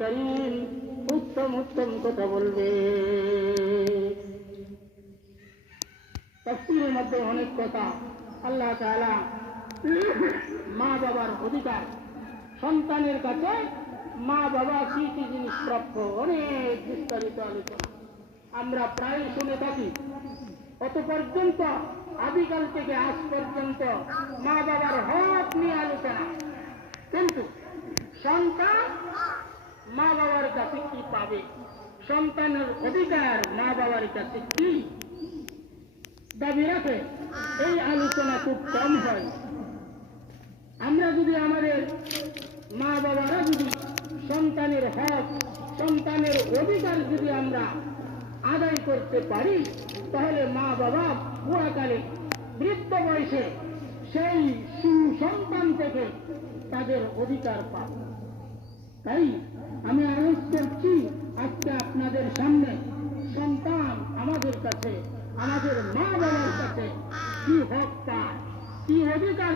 করিম উত্তম উত্তম কথা বলবে। তাফসীরের মধ্যে অনেক কথা আল্লাহ তাআলা মা বাবার অধিকার, সন্তানের কাছে মা বাবা কি কি জিনিস প্রাপ্য, অনেক বিস্তারিত আলোচনা আমরা প্রায় শুনে থাকি। অত পর্যন্ত আদিকাল থেকে আজ পর্যন্ত মা বাবার হক নিয়ে আলোচনা, কিন্তু সন্তান মা বাবার কাছে কি পাবে, সন্তানের অধিকার মা বাবার কাছে কি দাবি রাখে, এই আলোচনা খুব কম হয়। আমরা যদি আমাদের মা বাবারা যদি সন্তানের হক, সন্তানের অধিকার যদি আমরা আদায় করতে পারি, তাহলে মা বাবা বুড়াকালে বৃদ্ধ বয়সে সেই সুসন্তান থেকে তাদের অধিকার পাবে। তাই আমি আরোপ করছি আজকে আপনাদের সামনে, সন্তান আমাদের কাছে, আমাদের মা বাবার কাছে কি হক পায়, কি অধিকার